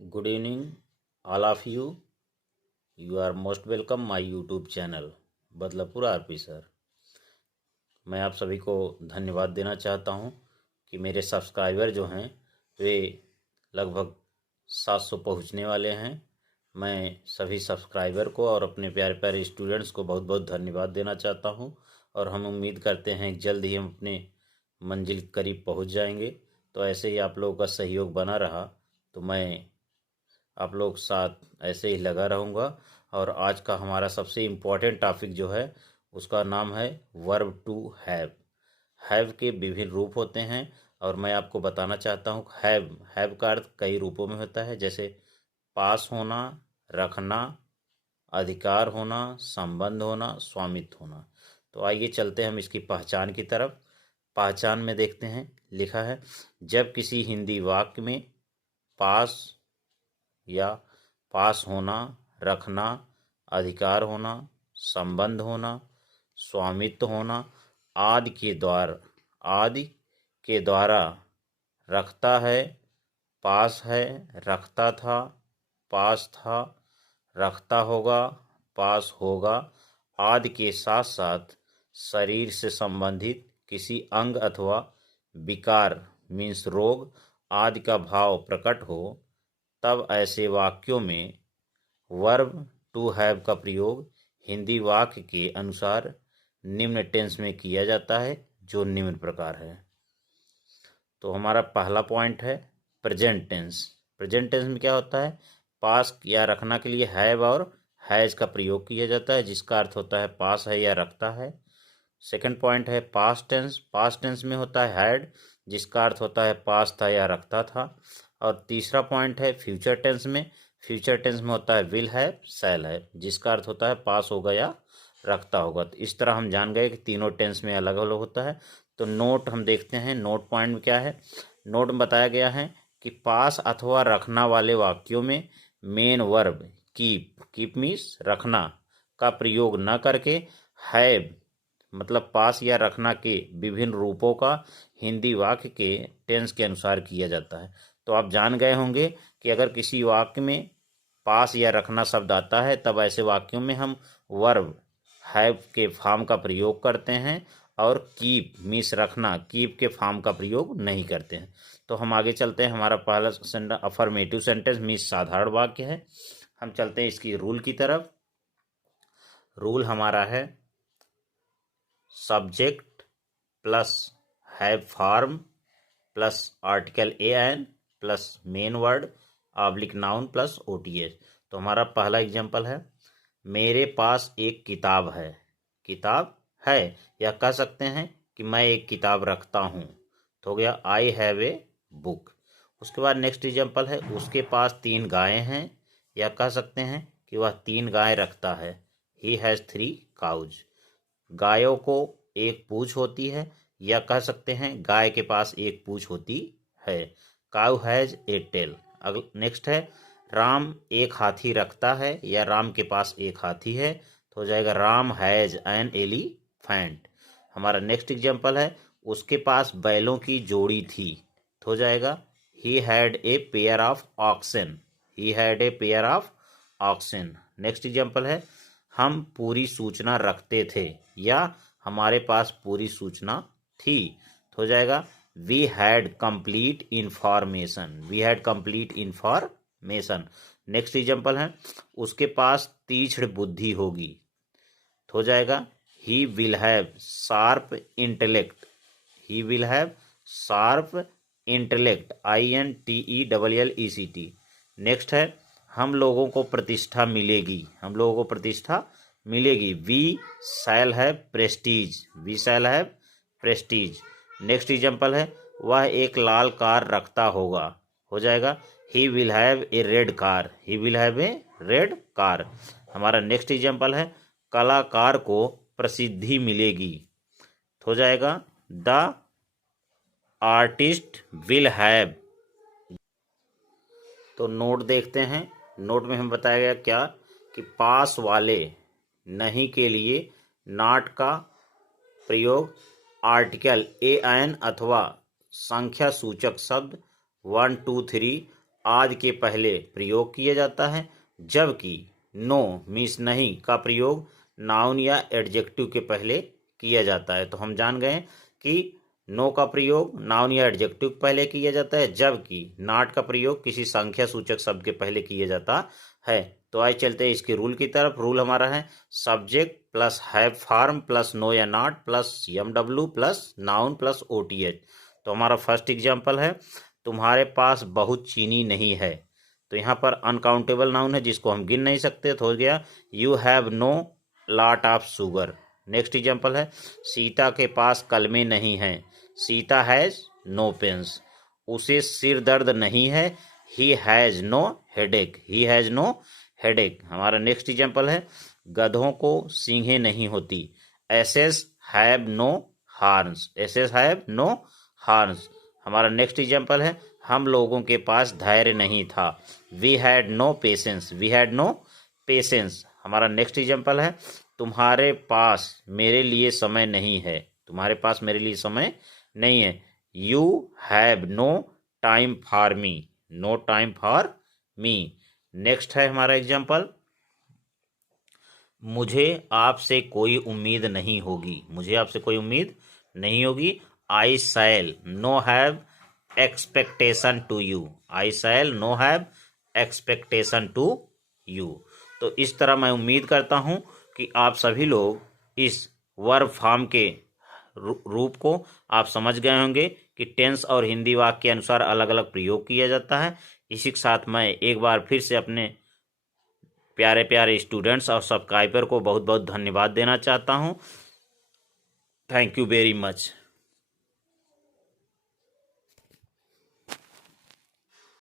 Good evening, all of you. You are most welcome my YouTube channel Badlapur RP sir. मैं आप सभी को धन्यवाद देना चाहता हूं कि मेरे सब्सक्राइबर जो हैं वे लगभग 700 पहुंचने वाले हैं। मैं सभी सब्सक्राइबर को और अपने प्यारे प्यारे स्टूडेंट्स को बहुत बहुत धन्यवाद देना चाहता हूं और हम उम्मीद करते हैं कि जल्द ही हम अपने मंजिल करीब पहुंच जाएंगे। तो ऐसे ही आप लोगों का सहयोग बना रहा तो मैं आप लोग साथ ऐसे ही लगा रहूँगा। और आज का हमारा सबसे इम्पोर्टेंट टॉपिक जो है उसका नाम है वर्ब टू हैव। हैव के विभिन्न रूप होते हैं और मैं आपको बताना चाहता हूँ हैव का अर्थ कई रूपों में होता है, जैसे पास होना, रखना, अधिकार होना, संबंध होना, स्वामित्व होना। तो आइए चलते हैं हम इसकी पहचान की तरफ। पहचान में देखते हैं, लिखा है जब किसी हिंदी वाक्य में पास या पास होना, रखना, अधिकार होना, संबंध होना, स्वामित्व होना आदि के द्वारा रखता है, पास है, रखता था, पास था, रखता होगा, पास होगा आदि के साथ साथ शरीर से संबंधित किसी अंग अथवा विकार मीन्स रोग आदि का भाव प्रकट हो, तब ऐसे वाक्यों में वर्ब टू हैव का प्रयोग हिंदी वाक्य के अनुसार निम्न टेंस में किया जाता है, जो निम्न प्रकार है। तो हमारा पहला पॉइंट है प्रेजेंट टेंस। प्रेजेंट टेंस में क्या होता है, पास या रखना के लिए हैव और हैज का प्रयोग किया जाता है, जिसका अर्थ होता है पास है या रखता है। सेकंड पॉइंट है पास्ट टेंस। पास्ट टेंस में होता है हैड, जिसका अर्थ होता है पास था या रखता था। और तीसरा पॉइंट है फ्यूचर टेंस में। फ्यूचर टेंस में होता है विल हैव, शैल हैव, जिसका अर्थ होता है पास होगा या रखता होगा। तो इस तरह हम जान गए कि तीनों टेंस में अलग अलग होता है। तो नोट हम देखते हैं, नोट पॉइंट में क्या है। नोट में बताया गया है कि पास अथवा रखना वाले वाक्यों में मेन वर्ब कीप मीन्स रखना का प्रयोग न करके हैव मतलब पास या रखना के विभिन्न रूपों का हिंदी वाक्य के टेंस के अनुसार किया जाता है। तो आप जान गए होंगे कि अगर किसी वाक्य में पास या रखना शब्द आता है तब ऐसे वाक्यों में हम वर्ब हैव के फॉर्म का प्रयोग करते हैं और कीप मीन्स रखना कीप के फॉर्म का प्रयोग नहीं करते हैं। तो हम आगे चलते हैं। हमारा पहला सेंटेंस अफर्मेटिव सेंटेंस मीन्स साधारण वाक्य है। हम चलते हैं इसकी रूल की तरफ। रूल हमारा है subject plus have form plus article an plus main word oblique noun plus OTS. तो हमारा पहला एग्जांपल है मेरे पास एक किताब है। किताब है या कह सकते हैं कि मैं एक किताब रखता हूँ, तो हो गया आई हैव ए बुक। उसके बाद नेक्स्ट एग्जांपल है उसके पास 3 गायें हैं, या कह सकते हैं कि वह 3 गायें रखता है। He has 3 cows. गायों को एक पूंछ होती है, या कह सकते हैं गाय के पास एक पूंछ होती है। Cow has a tail. Next है राम एक हाथी रखता है, या राम के पास एक हाथी है, तो हो जाएगा राम हैज एन एलिफेंट। हमारा नेक्स्ट एग्जांपल है उसके पास बैलों की जोड़ी थी, तो हो जाएगा he had a pair of oxen. He had a pair of oxen. Next example है हम पूरी सूचना रखते थे, या हमारे पास पूरी सूचना थी, तो हो जाएगा we had complete information. We had complete information. Next example है उसके पास तीक्ष्ण बुद्धि होगी, तो हो जाएगा he will have sharp intellect. He will have sharp intellect INTELLECT। नेक्स्ट है हम लोगों को प्रतिष्ठा मिलेगी। हम लोगों को प्रतिष्ठा मिलेगी we shall have prestige. We shall have prestige. Next example है वह एक लाल कार रखता होगा, हो जाएगा he will have a red car. He will have a red car. हमारा नेक्स्ट एग्जांपल है कलाकार को प्रसिद्धि मिलेगी, तो हो जाएगा द आर्टिस्ट विल हैव। तो नोट देखते हैं। नोट में हम बताया गया क्या कि पास वाले नहीं के लिए नॉट का प्रयोग आर्टिकल एन अथवा संख्या सूचक शब्द 1 2 3 आज के पहले प्रयोग किया जाता है, जबकि नो मीन्स नहीं का प्रयोग नाउन या एडजेक्टिव के पहले किया जाता है। तो हम जान गए कि नो का प्रयोग नाउन या एडजेक्टिव के पहले किया जाता है, जबकि नॉट का प्रयोग किसी संख्या सूचक शब्द के पहले किया जाता है। तो आइए चलते हैं इसके रूल की तरफ। रूल हमारा है subject plus have form plus no या not plus MW plus noun plus OTH. तो हमारा फर्स्ट एग्जाम्पल है, तुम्हारे पास बहुत चीनी नहीं है। तो यहाँ पर अनकाउंटेबल नाउन है जिसको हम गिन नहीं सकते, तो हो गया you have no lot of sugar. Next example है, सीता के पास कलमे नहीं हैं। Sita has no pens. उसे सिर दर्द नहीं है, he has no headache. He has no headache. हमारा नेक्स्ट एग्जाम्पल है, गधों को सींगें नहीं होती। Asses have no horns. Asses have no horns. हमारा नेक्स्ट एग्जाम्पल है, हम लोगों के पास धैर्य नहीं था। We had no patience. We had no patience. हमारा नेक्स्ट एग्जाम्पल है, तुम्हारे पास मेरे लिए समय नहीं है। तुम्हारे पास मेरे लिए समय नहीं है। You have no time for me. No time for me. Next है हमारा एग्जाम्पल, मुझे आपसे कोई उम्मीद नहीं होगी। मुझे आपसे कोई उम्मीद नहीं होगी। I shall no have expectation to you. I shall no have expectation to you. तो इस तरह मैं उम्मीद करता हूं कि आप सभी लोग इस वर्ब फॉर्म के रूप को आप समझ गए होंगे कि टेंस और हिंदी वाक्य के अनुसार अलग अलग प्रयोग किया जाता है। इसी के साथ मैं एक बार फिर से अपने प्यारे प्यारे स्टूडेंट्स और सब्सक्राइबर को बहुत बहुत धन्यवाद देना चाहता हूं। Thank you very much.